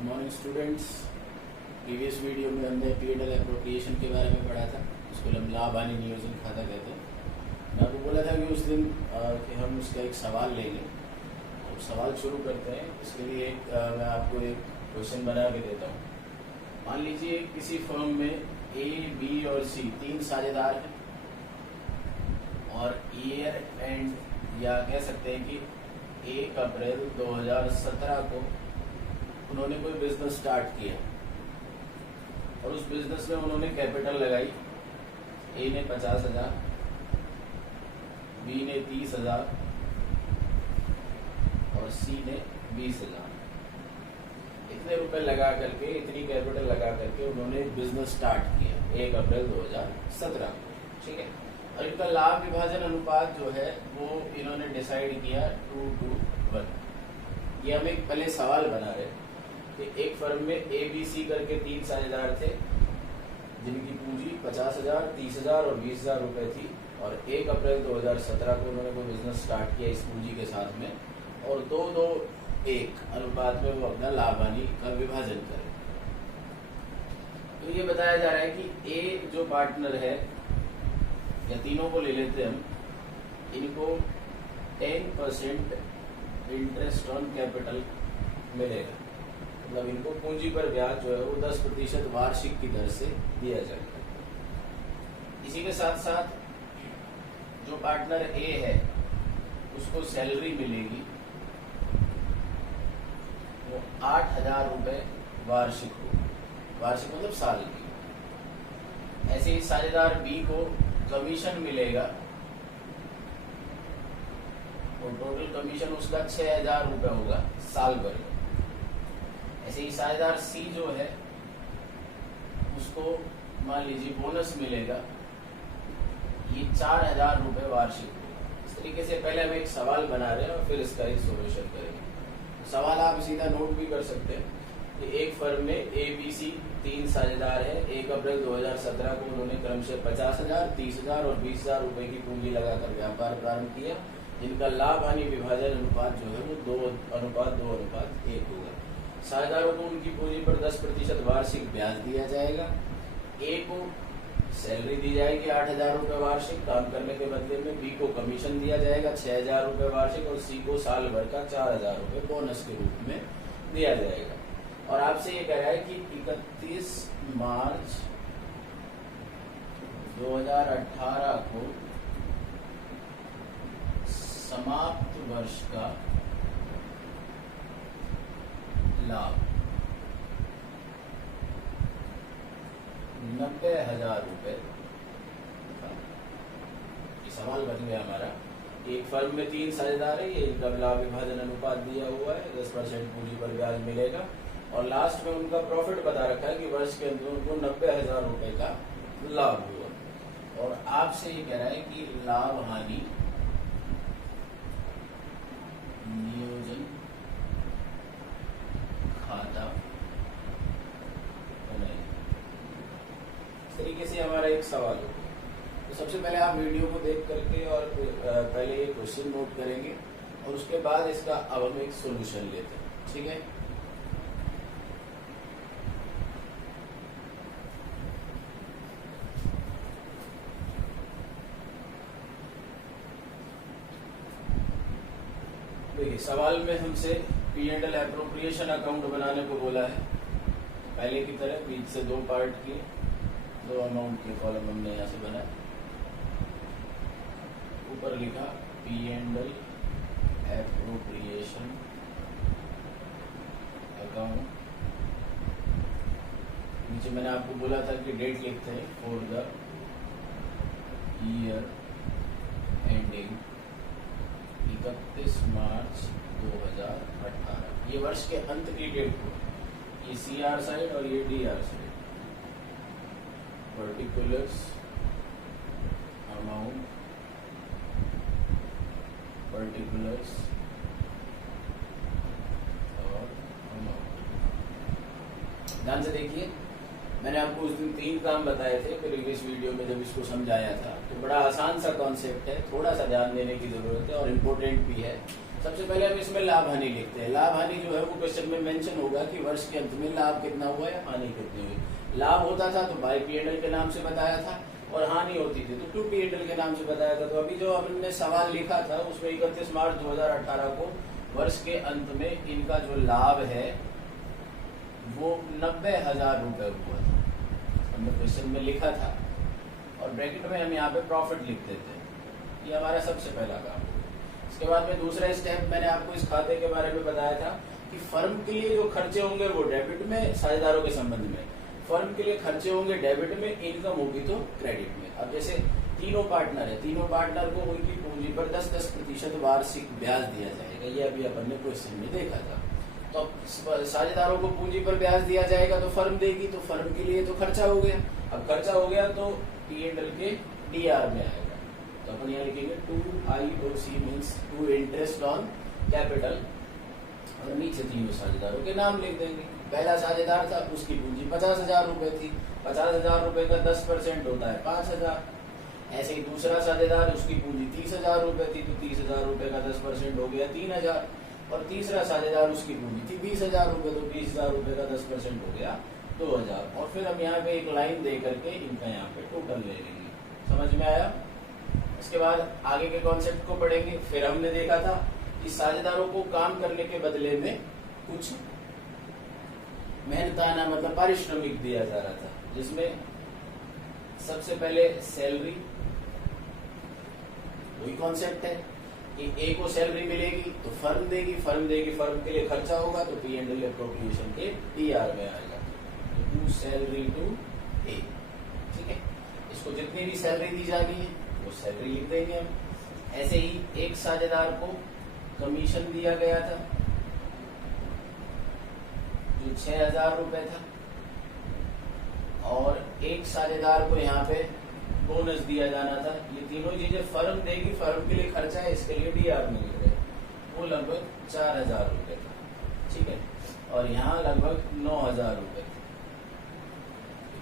Good morning students. Previous video में हमने P&L appropriation के बारे में पढ़ा था, इसको हम लाभ हानि नियोजन खाता कहते हैं। मैं आपको बोला था कि उस दिन कि हम उसका एक सवाल लेंगे और सवाल शुरू करते हैं। इसके लिए मैं आपको एक क्वेश्चन बना के देता हूँ। मान लीजिए किसी फर्म में A, B और C तीन साझेदार हैं और ईयर एंड या कह सकते हैं कि 1 अप्रैल 2017 को उन्होंने कोई बिजनेस स्टार्ट किया और उस बिजनेस में उन्होंने कैपिटल लगाई। A ने 50,000, B ने 30,000 और C ने 20,000। इतने रुपए लगा करके, इतनी कैपिटल लगा करके उन्होंने बिजनेस स्टार्ट किया 1 अप्रैल 2017 को। ठीक है। और इनका लाभ विभाजन अनुपात जो है वो इन्होंने डिसाइड किया 2:1। ये हम एक पहले सवाल बना रहे कि एक फर्म में ABC करके तीन साझेदार थे जिनकी पूंजी 50,000, 30,000 और 20,000 रुपए थी और 1 अप्रैल 2017 को उन्होंने कोई बिजनेस स्टार्ट किया इस पूंजी के साथ में और 2:1 अनुपात में वो अपना लाभ हानि का विभाजन करें। तो ये बताया जा रहा है कि A जो पार्टनर है या तीनों को ले लेते हम, इनको 10% इंटरेस्ट ऑन कैपिटल मिलेगा। मतलब इनको पूंजी पर ब्याज जो है वो 10% वार्षिक की दर से दिया जाएगा। इसी के साथ साथ जो पार्टनर A है उसको सैलरी मिलेगी वो 8,000 रुपए वार्षिक होगी। वार्षिक मतलब साल की। ऐसे ही साझेदार B को कमीशन मिलेगा और टोटल कमीशन उसका 6,000 रुपए होगा साल भर। ऐसे ही साझेदार C जो है उसको मान लीजिए बोनस मिलेगा, ये 4,000 रुपए वार्षिक होगा। इस तरीके से पहले हम एक सवाल बना रहे हैं और फिर इसका एक सोल्यूशन करेंगे। सवाल आप सीधा नोट भी कर सकते हैं कि एक फर्म में ABC तीन साझेदार है। 1 अप्रैल 2017 को उन्होंने क्रमशः 50,000, 30,000 और 20,000 रुपए की पूंजी लगाकर व्यापार प्रारंभ किया। जिनका लाभ हानि विभाजन अनुपात जो है वो 2:1 होगा। साझेदारों को उनकी पूंजी पर 10% वार्षिक ब्याज दिया जाएगा। A को सैलरी दी जाएगी 8,000 रुपए वार्षिक काम करने के बदले में। B को कमीशन दिया जाएगा 6,000 रुपए वार्षिक और C को साल भर का 4,000 रुपए बोनस के रूप में दिया जाएगा। और आपसे ये कह रहा है कि 31 मार्च 2018 को समाप्त वर्ष का लाभ 90,000 रुपए। ये सवाल बन गया हमारा। एक फर्म में तीन साझेदार है, ये इनका लाभ विभाजन अनुपात दिया हुआ है, 10% पूंजी पर ब्याज मिलेगा और लास्ट में उनका प्रॉफिट बता रखा है कि वर्ष के अंदर उनको 90,000 रुपए का लाभ हुआ। और आपसे ये कह रहा है कि लाभ हानि नियोजन खाता बनाए। इस तरीके से हमारा एक सवाल होगा। तो सबसे पहले आप वीडियो को देख करके और पहले ये क्वेश्चन नोट करेंगे और उसके बाद इसका अब हम एक सॉल्यूशन लेते हैं। ठीक है। देखिए सवाल में हमसे P&L एप्रोप्रिएशन अकाउंट बनाने को बोला है। पहले की तरह बीच से दो पार्ट किए, दो अमाउंट के कॉलम हमने यहाँ से बनाए। ऊपर लिखा P&L एप्रोप्रिएशन अकाउंट। नीचे मैंने आपको बोला था कि डेट लिखते हैं फॉर द ईयर एंडिंग 31 मार्च 2018। ये वर्ष के अंत की डेट को, ये CR साइड और ये DR side. Particulars amount, particulars और अमाउंट। ध्यान से देखिए, मैंने आपको उस दिन 3 काम बताए थे प्रीवियस वीडियो में जब इसको समझाया था। तो बड़ा आसान सा कॉन्सेप्ट है, थोड़ा सा ध्यान देने की जरूरत है और इम्पोर्टेंट भी है। सबसे पहले हम इसमें लाभ हानि लिखते हैं। लाभ हानि जो है वो क्वेश्चन में मेंशन होगा कि वर्ष के अंत में लाभ कितना हुआ या हानि कितनी हुई। लाभ होता था तो बाय P&L के नाम से बताया था, और हानि होती थी तो टू P&L के नाम से बताया था। तो अभी जो हमने सवाल लिखा था उसमें 31 मार्च 2018 को वर्ष के अंत में इनका जो लाभ है वो 90,000 रुपए हुआ था, हमने क्वेश्चन में लिखा था, और ब्रैकेट में हम यहाँ पे प्रॉफिट लिख देते हैं। ये हमारा सबसे पहला काम। इसके बाद में दूसरा स्टेप मैंने आपको इस खाते के बारे में बताया था कि फर्म के लिए जो खर्चे होंगे वो डेबिट में, साझेदारों के संबंध में फर्म के लिए खर्चे होंगे डेबिट में, इनकम होगी तो क्रेडिट में। अब जैसे तीनों पार्टनर है, तीनों पार्टनर को उनकी पूंजी पर 10-10% वार्षिक ब्याज दिया जाएगा। ये अभी अपन ने क्वेश्चन में देखा था। तो साझेदारों को पूंजी पर ब्याज दिया जाएगा तो फर्म देगी, तो फर्म के लिए तो खर्चा हो गया। अब खर्चा हो गया तो P&L के DR में आएगा। तो अपन यहाँ लिखेंगे 2IOC means to interest on capital, और नीचे तीनों साझेदारों के नाम लिख देंगे। पहला साझेदार था, उसकी पूंजी 50,000 रुपए थी। 50,000 रुपए का 10% होता है 5,000। ऐसे ही दूसरा साझेदार, उसकी पूंजी 30,000 रुपए थी, तो 30,000 रुपए का 10% हो गया 3,000। और तीसरा साझेदार, उसकी पूंजी थी 20,000 रुपए, तो 20,000 रुपए का 10% हो गया 2,000। और फिर हम यहाँ पे एक लाइन दे करके इनका यहाँ पे टोटल ले लेंगे। समझ में आया? इसके बाद आगे के कॉन्सेप्ट को पढ़ेंगे। फिर हमने देखा था कि साझेदारों को काम करने के बदले में कुछ मेहनताना मतलब पारिश्रमिक दिया जा रहा था, जिसमें सबसे पहले सैलरी, वही कॉन्सेप्ट है कि ए को सैलरी मिलेगी तो फर्म देगी, फर्म देगी, फर्म के लिए खर्चा होगा तो P&L एप्रोप्रिएशन के DR में आएगा। टू सैलरी टू ए, ठीक है। इसको जितनी भी सैलरी दी जानी है वो सैलरी लिख देंगे हम। ऐसे ही एक साझेदार को कमीशन दिया गया था जो 6,000 रुपए था, और एक साझेदार को यहाँ पे बोनस दिया जाना था। ये तीनों चीजें फर्म देगी, फर्म के लिए खर्चा है, इसके लिए DR में लिख रहे हैं। वो लगभग 4,000 रुपए था, ठीक है। और यहाँ लगभग 9,000 रुपए थे।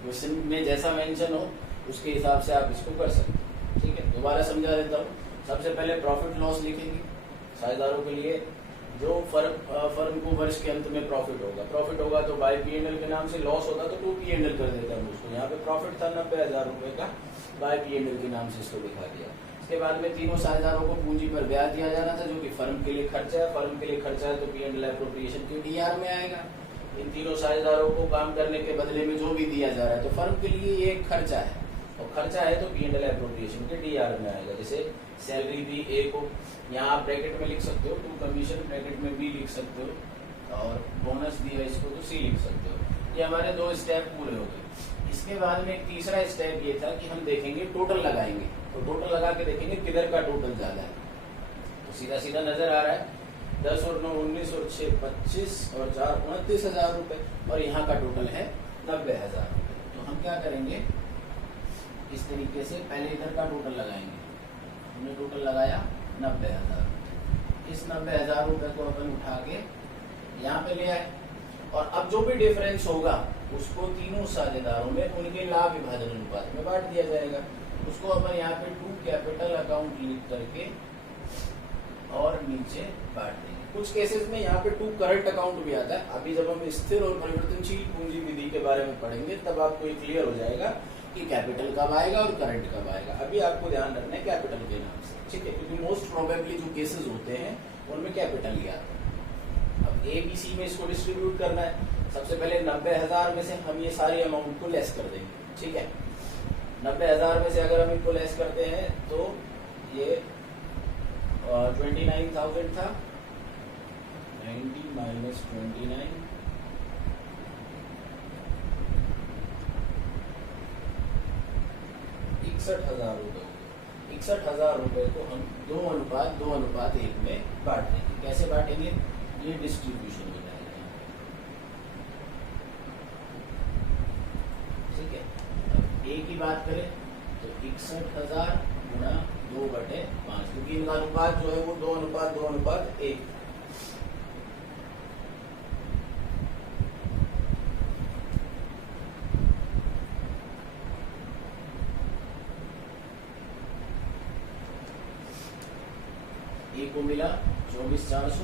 क्वेश्चन में जैसा मेंशन हो उसके हिसाब से आप इसको कर सकते हैं, ठीक है। दोबारा समझा देता हूँ। सबसे पहले प्रॉफिट लॉस लिखेंगे साझेदारों के लिए। जो फर्म को वर्ष के अंत में प्रॉफिट होगा तो बाय P&L के नाम से, लॉस होगा तो टू P&L कर देते हैं उसको। यहाँ पे प्रॉफिट था 90,000 रुपए का, बाय P&L के नाम से इसको दिखा दिया। इसके बाद में तीनों साझेदारों को पूंजी पर ब्याज दिया जाना था, जो कि फर्म के लिए खर्चा है। फर्म के लिए खर्चा है तो P&L एप्रोप्रिएशन के DR में आएगा। इन तीनों साझेदारों को काम करने के बदले में जो भी दिया जा रहा है तो फर्म के लिए ये एक खर्चा है, और खर्चा है तो P&L एप्रोप्रिएशन के DR में आएगा। जैसे सैलरी दी ए को, यहाँ आप ब्रैकेट में लिख सकते हो, टू कमीशन ब्रैकेट में B लिख सकते हो, और बोनस दिया इसको तो C लिख सकते हो। ये हमारे 2 स्टेप पूरे हो गए। इसके बाद में एक तीसरा स्टेप ये था कि हम देखेंगे, टोटल लगाएंगे। तो टोटल लगा के देखेंगे किधर का टोटल ज्यादा है। तो सीधा सीधा नजर आ रहा है 10 और 9 19 और 6 25 और 4 29,000 रुपए, और यहाँ का टोटल है 90,000 रुपए। तो हम क्या करेंगे, इस तरीके से पहले इधर का टोटल लगाएंगे। हमने टोटल लगाया 90,000। इस 90,000 रुपए को अपन उठा के यहाँ पे ले आए, और अब जो भी डिफरेंस होगा उसको तीनों साझेदारों में उनके लाभ विभाजन अनुपात में बांट दिया जाएगा। उसको अपन यहाँ पे टू कैपिटल अकाउंट लिख करके और नीचे बांट देंगे। कुछ केसेस में यहाँ पे टू करंट अकाउंट भी आता है। अभी जब हम स्थिर और परिवर्तनशील पूंजी विधि के बारे में पढ़ेंगे तब आपको ये क्लियर हो जाएगा कि कैपिटल कब आएगा और करंट कब आएगा। अभी आपको ध्यान रखना है कैपिटल के नाम से, ठीक है, क्योंकि मोस्ट प्रोबेबली जो केसेस होते हैं उनमें कैपिटल ही आता है। अब ABC में इसको डिस्ट्रीब्यूट करना है। सबसे पहले 90,000 में से हम ये सारे अमाउंट को लेस कर देंगे, ठीक है। 90,000 में से अगर हम इनको लेस करते हैं तो ये 29,000 था, 90 माइनस 29, 61,000 रुपए। 61,000 रुपए को हम 2:1 में बांट देंगे। कैसे बांटेंगे, ये डिस्ट्रीब्यूशन हो जाएगा, ठीक है। अब ए की बात करें तो 61,000 गुणा 2/5, क्योंकि इनका अनुपात जो है वो 2:2:1। ए को मिला 24,400,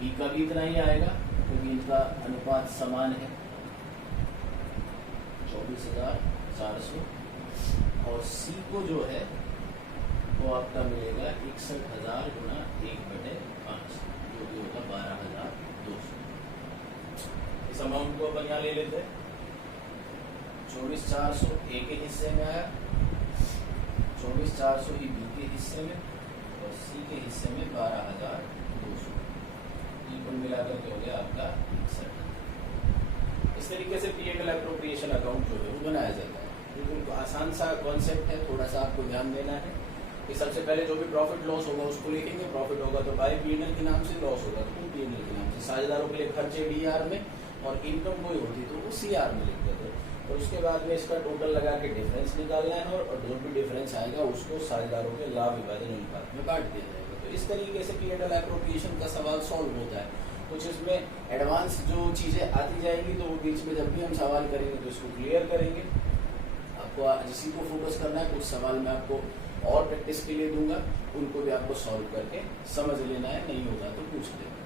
बी का भी इतना ही आएगा क्योंकि इनका अनुपात समान है 24,400, और सी को जो है वो आपका मिलेगा 61,000 गुना 1/5, जो भी होगा 12,200। इस अमाउंट को अपन यहाँ ले लेते हैं। 24,400 ए के हिस्से में आया, 24,400 ही बी के हिस्से में, और सी के हिस्से में 12,200। कुल मिलाकर के हो गया आपका 61। इस तरीके से पीएल एप्रोप्रिएशन अकाउंट जो है वो बनाया जाता है। बिल्कुल आसान सा कॉन्सेप्ट है, थोड़ा सा आपको ध्यान देना है कि सबसे पहले जो भी प्रॉफिट लॉस होगा उसको लिखेंगे। प्रॉफिट होगा तो बाय पीएनएल के नाम से, लॉस होगा तो पीएनएल के नाम से। साझेदारों के लिए खर्चे डीआर में और इनकम कोई होती तो वो सीआर में लिख देते। और उसके बाद में इसका टोटल लगा के डिफरेंस निकालना है, और जो भी डिफरेंस आएगा उसको साझेदारों के लाभ विभाजन अनुपात में बांट दिया जाएगा। तो इस तरीके से पीएनएल एप्रोप्रिएशन का सवाल सॉल्व होता है। कुछ इसमें एडवांस जो चीजें आती जाएंगी तो वो बीच में जब भी हम सवाल करेंगे तो इसको क्लियर करेंगे। आपको इसी को फोकस करना है। कुछ सवाल मैं आपको और प्रैक्टिस के लिए दूंगा, उनको भी आपको सॉल्व करके समझ लेना है, नहीं होगा तो पूछ लेना।